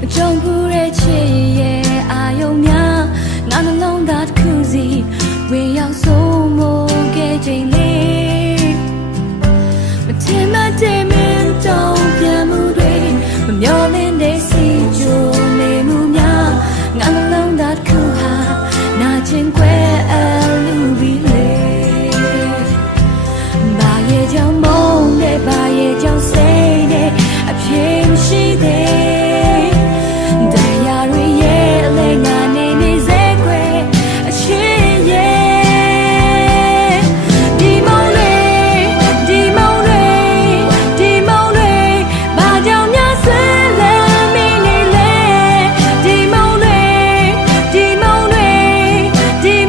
မကြုံဘူးတဲ့ချစ်ရဲ့အာယုံများငါနှလုံးသားတစ်ခုစီဝင်ရောက်ဆုံးမိုးခဲ့ချိန်လေးမထင်မတင်မင်းတောင်းပြန်မှုတွေမမျော်လင့်တဲ့စီကြိုနေမှုများငါနှလုံးသားတစ်ခုဟာနာကျင်ွယ်အလူပြီးလေဘာရဲ့ကြောင့်